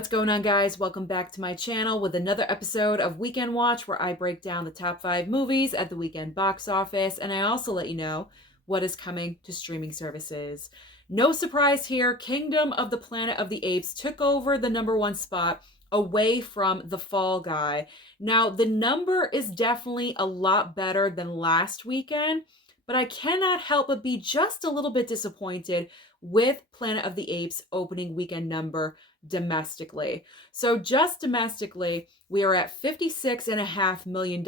What's going on, guys? Welcome back to my channel with another episode of Weekend Watch, where I break down the top 5 movies at the weekend box office, and I also let you know what is coming to streaming services. No surprise here, Kingdom of the Planet of the Apes took over the #1 spot away from The Fall Guy. Now, the number is definitely a lot better than last weekend, but I cannot help but be just a little bit disappointed with Planet of the Apes opening weekend number domestically. So just domestically, we are at $56.5 million,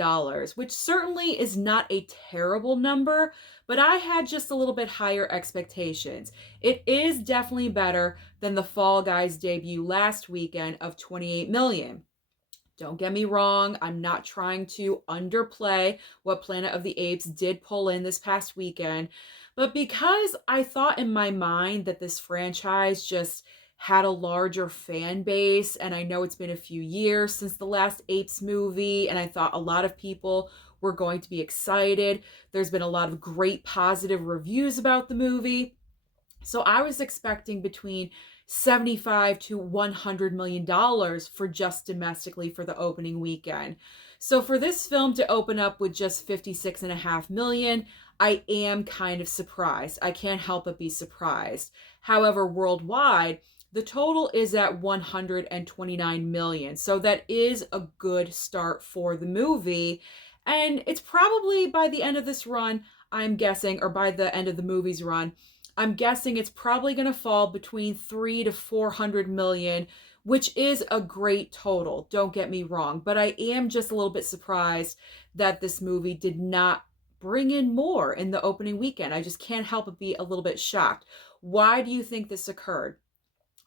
which certainly is not a terrible number, but I had just a little bit higher expectations. It is definitely better than the Fall Guys debut last weekend of 28 million. Don't get me wrong, I'm not trying to underplay what Planet of the Apes did pull in this past weekend, but because I thought in my mind that this franchise just had a larger fan base, and I know it's been a few years since the last Apes movie, and I thought a lot of people were going to be excited. There's been a lot of great positive reviews about the movie. So I was expecting between 75 to $100 million for just domestically for the opening weekend. So for this film to open up with just 56.5 million, I am kind of surprised. I can't help but be surprised. However, worldwide, the total is at 129 million. So that is a good start for the movie. And it's probably by the end of this run, I'm guessing, or by the end of the movie's run, I'm guessing it's probably going to fall between 300 to 400 million, which is a great total. Don't get me wrong, but I am just a little bit surprised that this movie did not bring in more in the opening weekend. I just can't help but be a little bit shocked. Why do you think this occurred?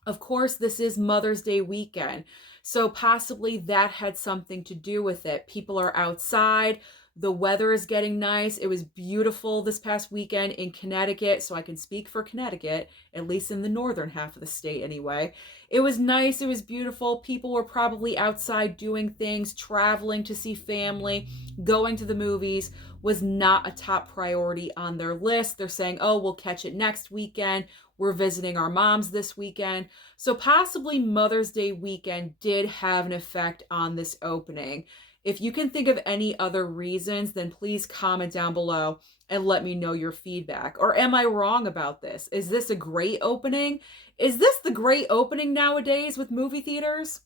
Of course, this is Mother's Day weekend, so possibly that had something to do with it. People are outside. The weather is getting nice. It was beautiful this past weekend in Connecticut, so I can speak for Connecticut, at least in the northern half of the state anyway. It was nice. It was beautiful. People were probably outside doing things, traveling to see family. Going to the movies was not a top priority on their list. They're saying, oh, we'll catch it next weekend. We're visiting our moms this weekend. So possibly Mother's Day weekend did have an effect on this opening. If you can think of any other reasons, then please comment down below and let me know your feedback. Or am I wrong about this? Is this a great opening? Is this the great opening nowadays with movie theaters?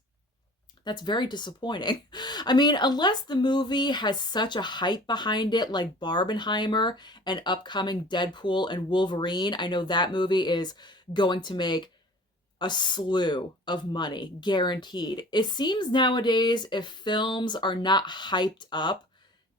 That's very disappointing. I mean, unless the movie has such a hype behind it, like Barbenheimer and upcoming Deadpool and Wolverine, I know that movie is going to make a slew of money, guaranteed. It seems nowadays if films are not hyped up,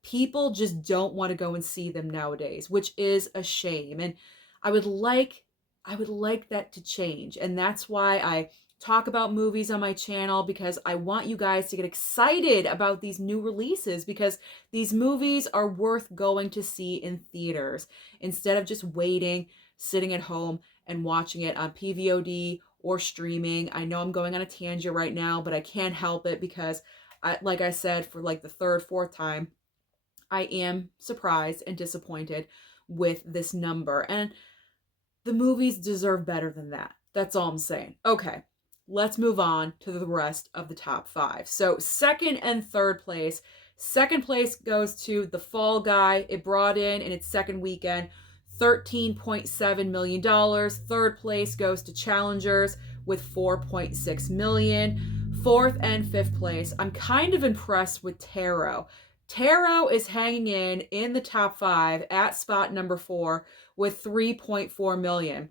people just don't want to go and see them nowadays, which is a shame. And I would like that to change. And that's why I talk about movies on my channel, because I want you guys to get excited about these new releases, because these movies are worth going to see in theaters instead of just waiting, sitting at home and watching it on PVOD or streaming. I know I'm going on a tangent right now, but I can't help it because like I said, for like the third, fourth time, I am surprised and disappointed with this number. And the movies deserve better than that. That's all I'm saying. Okay, let's move on to the rest of the top 5. So second and third place. Second place goes to The Fall Guy. It brought in its second weekend $13.7 million. Third place goes to Challengers with $4.6 million. Fourth and fifth place, I'm kind of impressed with Tarot. Tarot is hanging in the top 5 at spot number 4 with $3.4 million.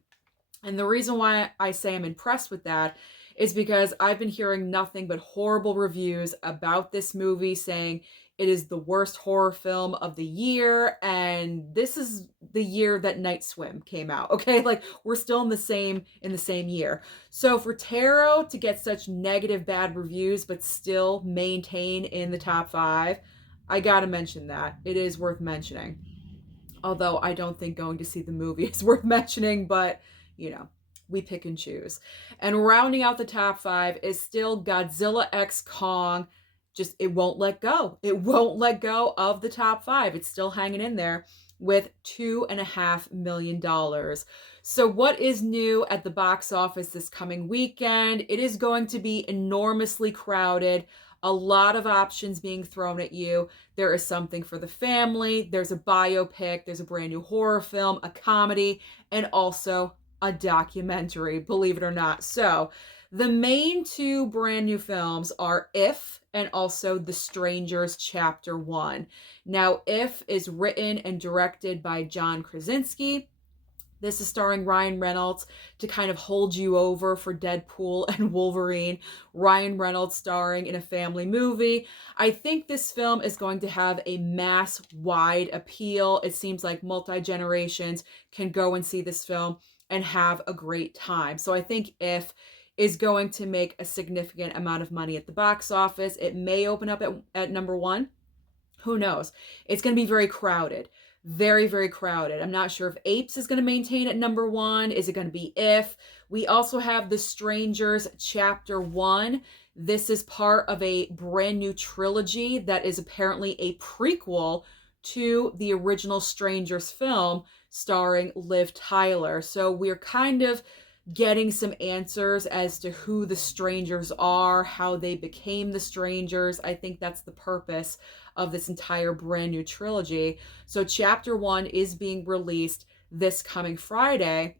And the reason why I say I'm impressed with that is because I've been hearing nothing but horrible reviews about this movie, saying it is the worst horror film of the year, and this is the year that Night Swim came out, okay? Like, we're still in the same year. So for Tarot to get such negative, bad reviews, but still maintain in the top 5, I gotta mention that. It is worth mentioning. Although I don't think going to see the movie is worth mentioning, but, you know, we pick and choose. And rounding out the top 5 is still Godzilla x Kong. just, it won't let go. It won't let go of the top five. It's still hanging in there with $2.5 million. So what is new at the box office this coming weekend? It is going to be enormously crowded. A lot of options being thrown at you. There is something for the family. There's a biopic. There's a brand new horror film, a comedy, and also a documentary, believe it or not. So the main two brand new films are If and also The Strangers Chapter 1. Now, If is written and directed by John Krasinski. This is starring Ryan Reynolds to kind of hold you over for Deadpool and Wolverine. Ryan Reynolds starring in a family movie. I think this film is going to have a mass-wide appeal. It seems like multi-generations can go and see this film and have a great time. So I think If is going to make a significant amount of money at the box office. It may open up at number one. Who knows? It's going to be very crowded. Very, very crowded. I'm not sure if Apes is going to maintain at number one. Is it going to be If? We also have The Strangers Chapter 1. This is part of a brand new trilogy that is apparently a prequel to the original Strangers film starring Liv Tyler. So we're kind of getting some answers as to who the strangers are, how they became the strangers. I think that's the purpose of this entire brand new trilogy. So chapter 1 is being released this coming Friday,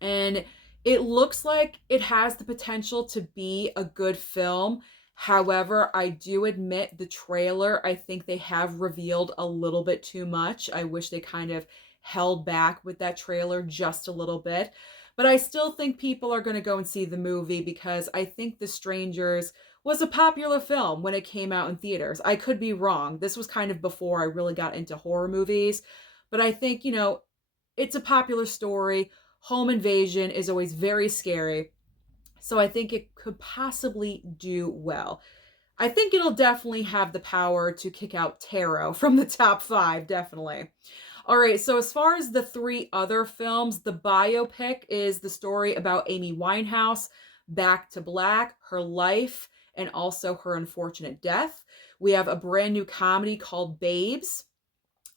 and it looks like it has the potential to be a good film. However, I do admit the trailer, I think they have revealed a little bit too much. I wish they kind of held back with that trailer just a little bit. But I still think people are going to go and see the movie because I think The Strangers was a popular film when it came out in theaters. I could be wrong. This was kind of before I really got into horror movies. But I think, it's a popular story. Home invasion is always very scary. So I think it could possibly do well. I think it'll definitely have the power to kick out Tarot from the top five, definitely. All right, so as far as the three other films, the biopic is the story about Amy Winehouse, Back to Black, her life, and also her unfortunate death. We have a brand new comedy called Babes.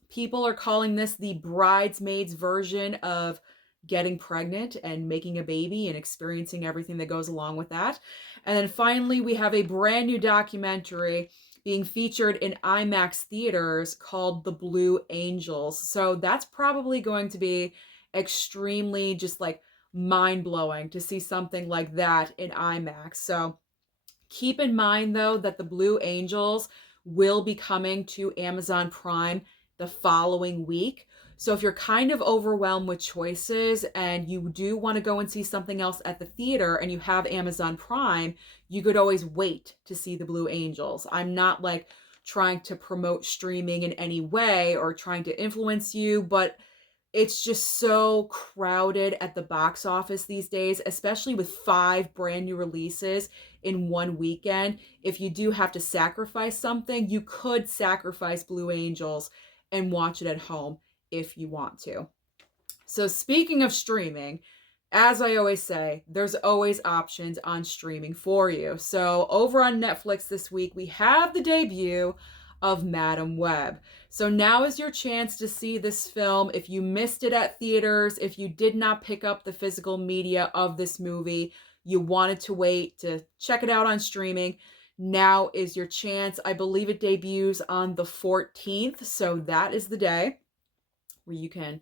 People are calling this the bridesmaids version of getting pregnant and making a baby and experiencing everything that goes along with that. And then finally, we have a brand new documentary being featured in IMAX theaters called The Blue Angels. So that's probably going to be extremely just like mind-blowing to see something like that in IMAX. So keep in mind though that The Blue Angels will be coming to Amazon Prime the following week. So if you're kind of overwhelmed with choices and you do want to go and see something else at the theater and you have Amazon Prime, you could always wait to see The Blue Angels. I'm not like trying to promote streaming in any way or trying to influence you, but it's just so crowded at the box office these days, especially with 5 brand new releases in one weekend. If you do have to sacrifice something, you could sacrifice Blue Angels and watch it at home if you want to. So speaking of streaming, as I always say, there's always options on streaming for you. So over on Netflix this week, we have the debut of Madam Web. So now is your chance to see this film. If you missed it at theaters, if you did not pick up the physical media of this movie, you wanted to wait to check it out on streaming, now is your chance. I believe it debuts on the 14th, so that is the day where you can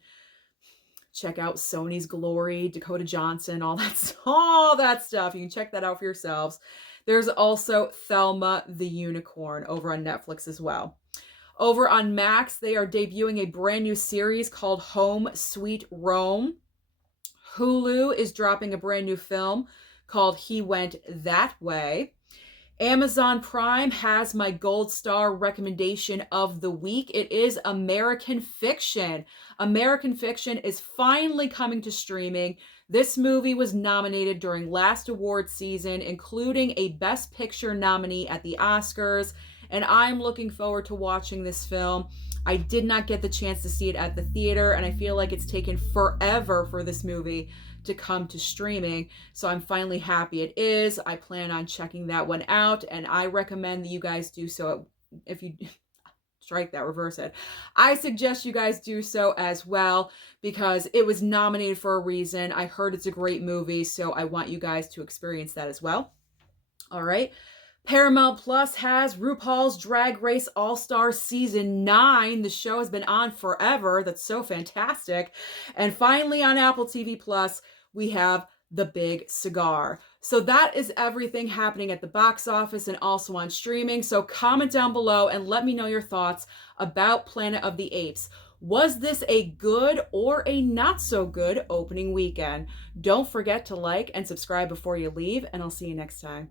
check out Sony's Glory, Dakota Johnson, all that stuff. You can check that out for yourselves. There's also Thelma the Unicorn over on Netflix as well. Over on Max, they are debuting a brand new series called Home Sweet Rome. Hulu is dropping a brand new film called He Went That Way. Amazon Prime has my gold star recommendation of the week. It is American Fiction. American Fiction is finally coming to streaming. This movie was nominated during last award season, including a Best Picture nominee at the Oscars, and I'm looking forward to watching this film. I did not get the chance to see it at the theater, and I feel like it's taken forever for this movie to come to streaming. So I'm finally happy it is. I plan on checking that one out, and I recommend that you guys do so. If you strike that, reverse it. I suggest you guys do so as well because it was nominated for a reason. I heard it's a great movie, so I want you guys to experience that as well. All right. Paramount Plus has RuPaul's Drag Race All-Star Season 9. The show has been on forever. That's so fantastic. And finally on Apple TV Plus, we have The Big Cigar. So that is everything happening at the box office and also on streaming. So comment down below and let me know your thoughts about Planet of the Apes. Was this a good or a not so good opening weekend? Don't forget to like and subscribe before you leave, and I'll see you next time.